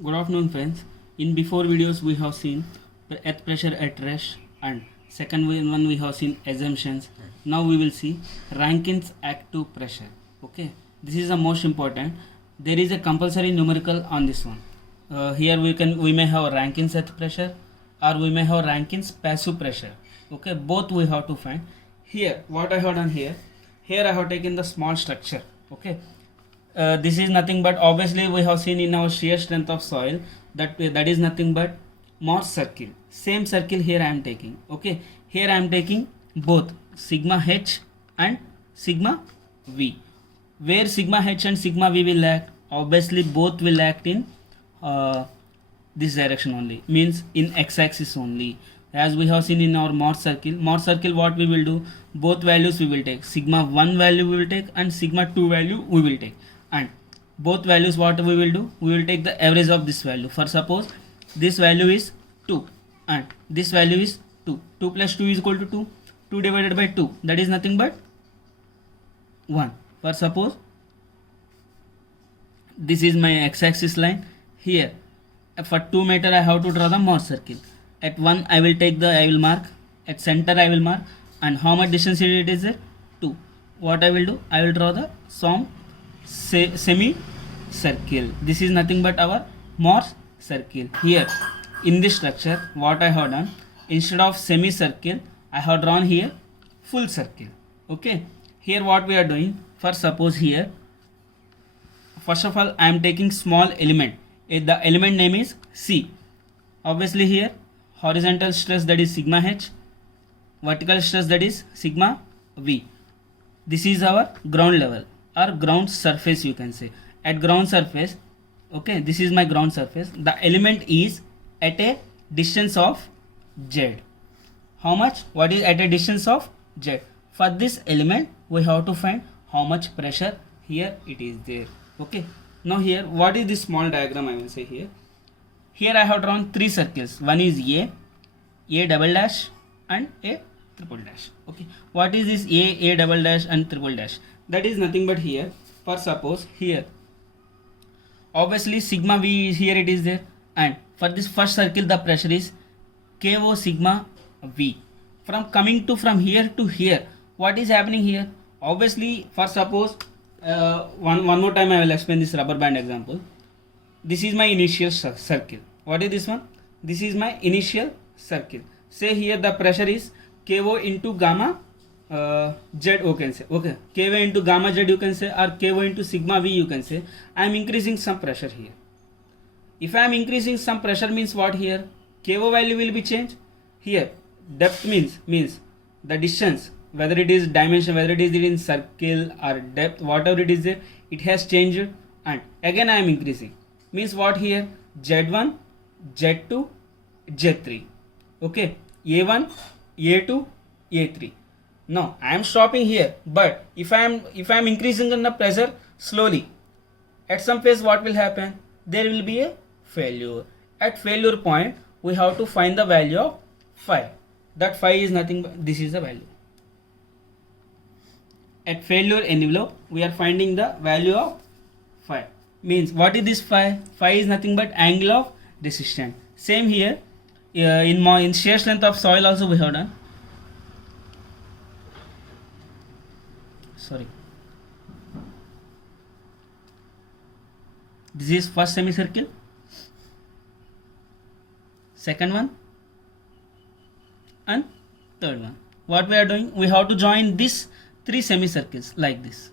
Good afternoon, friends. In before videos we have seen earth pressure at rest, and second one we have seen assumptions. Now we will see Rankins active pressure. Okay, this is the most important. There is a compulsory numerical on this one. Here we may have Rankins earth pressure or we may have Rankins passive pressure. Okay, both we have to find. Here what I have done here I have taken the small structure. Okay, this is nothing but obviously we have seen in our shear strength of soil that is nothing but Morse circle. Same circle here I am taking. Okay, here I am taking both sigma h and sigma v. Where sigma h and sigma v will act, obviously both will act in this direction only, means in x-axis only. As we have seen in our Morse circle what we will do, both values we will take, sigma 1 value we will take and sigma 2 value we will take, and both values what we will do, we will take the average of this value. For suppose this value is 2 and this value is 2, 2 plus 2 is equal to 2, 2 divided by 2 that is nothing but 1. For suppose this is my x-axis line. Here for 2 meter I have to draw the Morse circle. At 1 I will mark, at center I will mark, and how much distance it is there, 2. What I will do, I will draw the semi circle. This is nothing but our Morse circle. Here in this structure what I have done, instead of semi circle I have drawn here full circle. Okay, here what we are doing, for suppose here first of all I am taking small element. The element name is C. Obviously here horizontal stress that is sigma h, vertical stress that is sigma v. This is our ground level or ground surface you can say. At ground surface, okay, this is my ground surface. The element is at a distance of z. How much? What is at a distance of z? For this element we have to find how much pressure here it is there. Okay, now here what is this small diagram I will say here. Here I have drawn 3 circles. One is A double dash and A triple dash. Okay, what is this A double dash and triple dash? That is nothing but here, for suppose here obviously sigma v here it is there, and for this first circle the pressure is KO sigma v. From here to here, what is happening here? Obviously for suppose one more time I will explain this rubber band example. This is my initial circle. What is this one? This is my initial circle. Say here the pressure is KO into gamma z you can say. Okay, KO into gamma z you can say, or KO into sigma v you can say. I am increasing some pressure here. If I am increasing some pressure means what here? KO value will be changed. Here depth means the distance, whether it is dimension, whether it is in circle or depth, whatever it is there, it has changed, and again I am increasing. Means what here? Z1, Z2, Z3. Okay, A1, A2, A3. Now I am stopping here, but if I am increasing in the pressure slowly, at some phase what will happen? There will be a failure. At failure point we have to find the value of phi. That phi is nothing but this is the value. At failure envelope we are finding the value of phi. Means what is this phi? Phi is nothing but angle of resistance. Same here in shear strength of soil also we have done. Sorry, this is first semicircle, second one and third one. What we are doing, we have to join these 3 semicircles like this,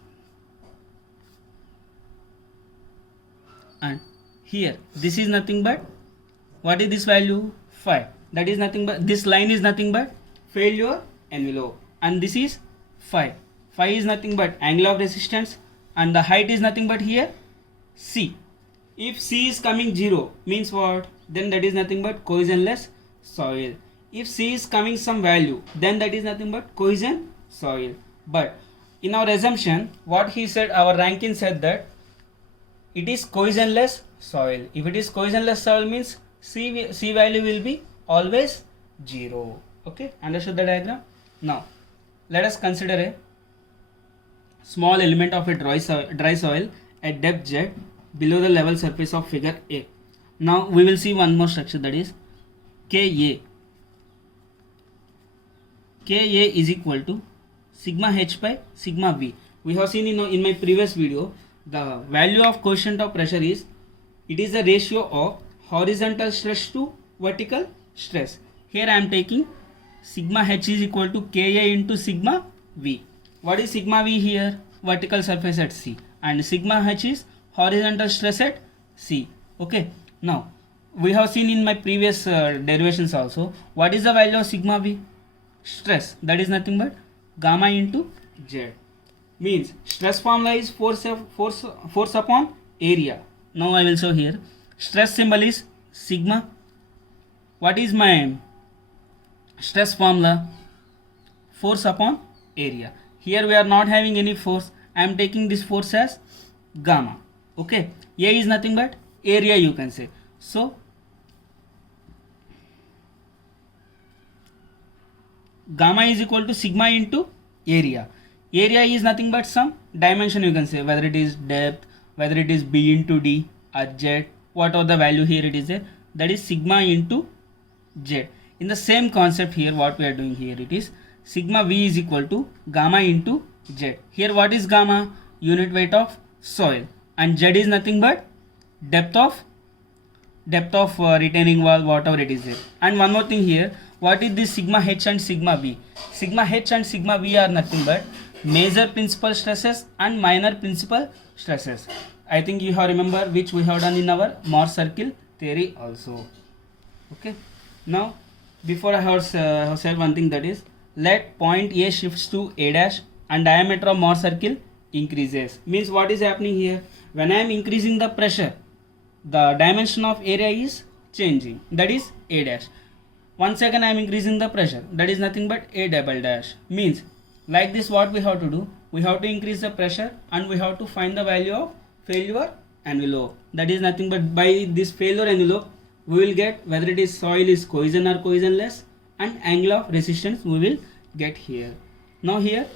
and here this is nothing but what is this value? Phi. That is nothing but this line is nothing but failure envelope, and this is phi. Phi is nothing but angle of resistance, and the height is nothing but here C. If C is coming 0 means what? Then that is nothing but cohesionless soil. If C is coming some value, then that is nothing but cohesion soil. But in our assumption what he said, our Rankine said that it is cohesionless soil. If it is cohesionless soil means C value will be always 0. Okay, understood the diagram? Now let us consider a small element of a dry soil at depth z below the level surface of figure A. Now we will see one more structure, that is Ka. Ka is equal to sigma h by sigma v. We have seen in my previous video, the value of coefficient of pressure is, it is a ratio of horizontal stress to vertical stress. Here I am taking sigma h is equal to Ka into sigma v. What is sigma v here? Vertical surface at C, and sigma h is horizontal stress at C. Okay, now we have seen in my previous derivations also, what is the value of sigma v? Stress, that is nothing but gamma into Z. Means stress formula is force upon area. Now I will show here. Stress symbol is sigma. What is my stress formula? Force upon area. Here we are not having any force. I am taking this force as gamma. Okay, A is nothing but area, you can say. So gamma is equal to sigma into area. Area is nothing but some dimension, you can say, whether it is depth, whether it is B into D or Z, whatever the value here it is there, that is sigma into Z. In the same concept here, what we are doing here, it is sigma V is equal to gamma into Z. Here what is gamma? Unit weight of soil, and Z is nothing but depth of retaining wall, whatever it is there. And one more thing here, what is this sigma h and sigma v? Sigma h and sigma v are nothing but major principal stresses and minor principal stresses. I think you have remember which we have done in our Morse circle theory also. Okay, now before I have said one thing, that is, let point A shifts to A dash and diameter of Morse circle increases. Means what is happening here? When I am increasing the pressure, the dimension of area is changing, that is A dash. Once again I am increasing the pressure, that is nothing but A double dash. Means like this, what we have to do, we have to increase the pressure and we have to find the value of failure envelope. That is nothing but by this failure envelope we will get whether it is soil is cohesion or cohesionless, and angle of resistance we will get here. Now here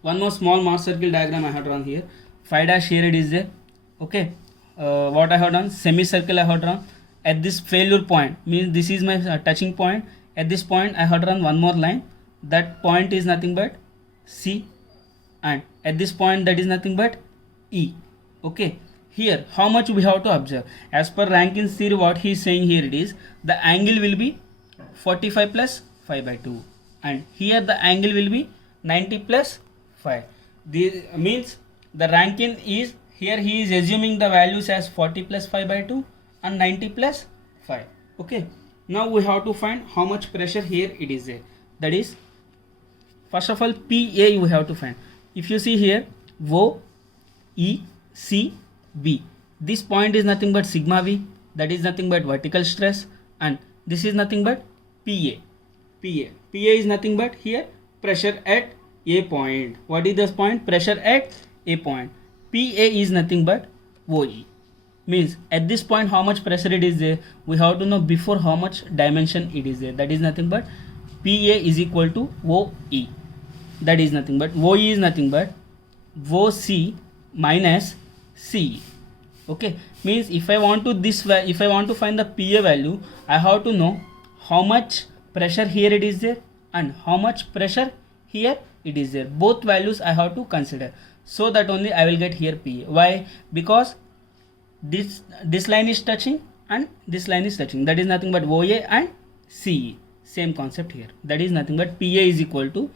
one more small Morse circle diagram I have drawn here. Phi dash here it is there. Okay, what I have done, semicircle I have drawn. At this failure point, means this is my touching point. At this point I have drawn one more line. That point is nothing but C, and at this point that is nothing but E. Okay, here how much we have to observe? As per Rankine's theory, what he is saying here, it is the angle will be 45 plus 5 by 2, and here the angle will be 90 plus 5. This means the Rankine is here, he is assuming the values as 40 plus 5 by 2 and 90 plus 5. Okay, now we have to find how much pressure here it is there. That is, first of all PA we have to find. If you see here, O, E, C, B, this point is nothing but sigma V, that is nothing but vertical stress, and this is nothing but PA. PA is nothing but here pressure at A point. What is this point? Pressure at A point. PA is nothing but OE. Means at this point how much pressure it is there, we have to know before how much dimension it is there. That is nothing but PA is equal to OE. That is nothing but OE is nothing but OC minus CE. Okay, means if I want to find the PA value, I have to know how much pressure here it is there and how much pressure here it is there. Both values I have to consider, so that only I will get here PA. Why? Because this line is touching and this line is touching. That is nothing but OA and CE. Same concept here. That is nothing but PA is equal to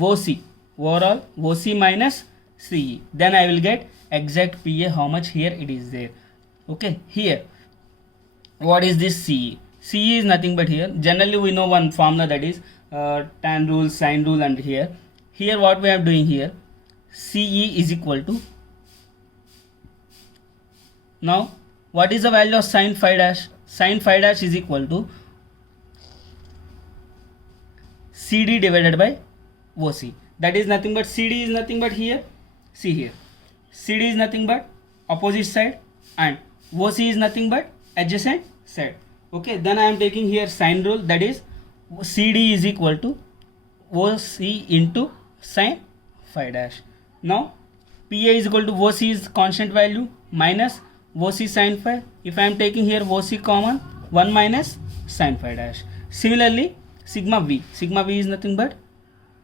OC, overall OC minus CE. Then I will get exact PA how much here it is there. Okay, here what is this CE? CE is nothing but here. Generally we know one formula, that is tan rule, sine rule, and here what we are doing here, CE is equal to, now what is the value of sine phi dash? Sine phi dash is equal to CD divided by OC. That is nothing but CD is nothing but here, see here, CD is nothing but opposite side and OC is nothing but adjacent side. Okay, then I am taking here sine rule, that is CD is equal to OC into sine phi dash. Now PA is equal to OC is constant value minus OC sin phi. If I am taking here OC common, 1 minus sin phi dash. Similarly, sigma V. Sigma V is nothing but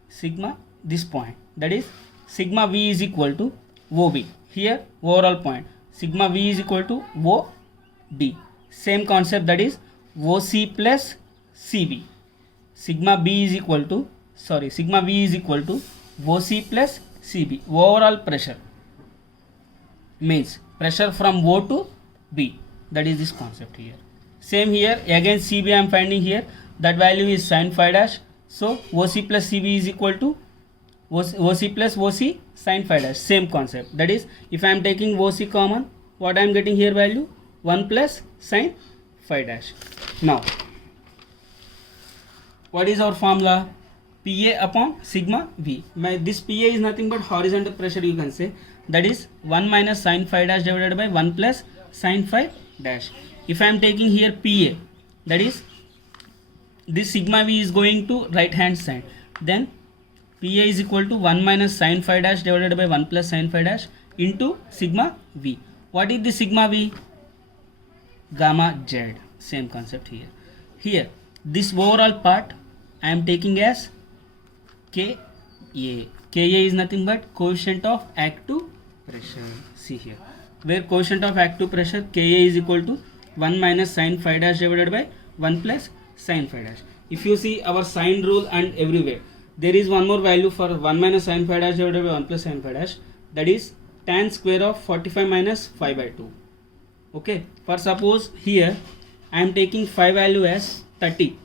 sigma this point. That is sigma V is equal to OB. Here overall point. Sigma V is equal to OB. Same concept, that is OC plus CB. Sigma V is equal to OC plus CB. Overall pressure means pressure from O to B. That is this concept here. Same here, again CB I am finding here. That value is sin phi dash. So OC plus CB is equal to OC plus OC sin phi dash. Same concept. That is, if I am taking OC common, what I am getting here value? 1 plus sin phi dash. Now, what is our formula? PA upon sigma V. This PA is nothing but horizontal pressure, you can say. That is 1 minus sin phi dash divided by 1 plus sin phi dash. If I am taking here PA, that is this sigma V is going to right hand side. Then PA is equal to 1 minus sin phi dash divided by 1 plus sin phi dash into sigma V. What is the sigma V? Gamma Z. Same concept here. Here, this overall part I am taking as Ka. Ka is nothing but coefficient of active pressure. See here, where coefficient of active pressure Ka is equal to 1 minus sin phi dash divided by 1 plus sin phi dash. If you see our sine rule and everywhere, there is one more value for 1 minus sin phi dash divided by 1 plus sin phi dash. That is tan square of 45 minus 5 by 2. Okay, for suppose here I am taking phi value as 30.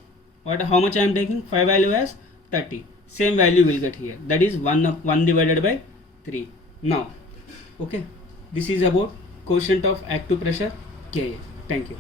How much I am taking? Phi value as 30. Same value will get here. That is 1 divided by 3. Now, okay, this is about coefficient of active pressure Ka. Thank you.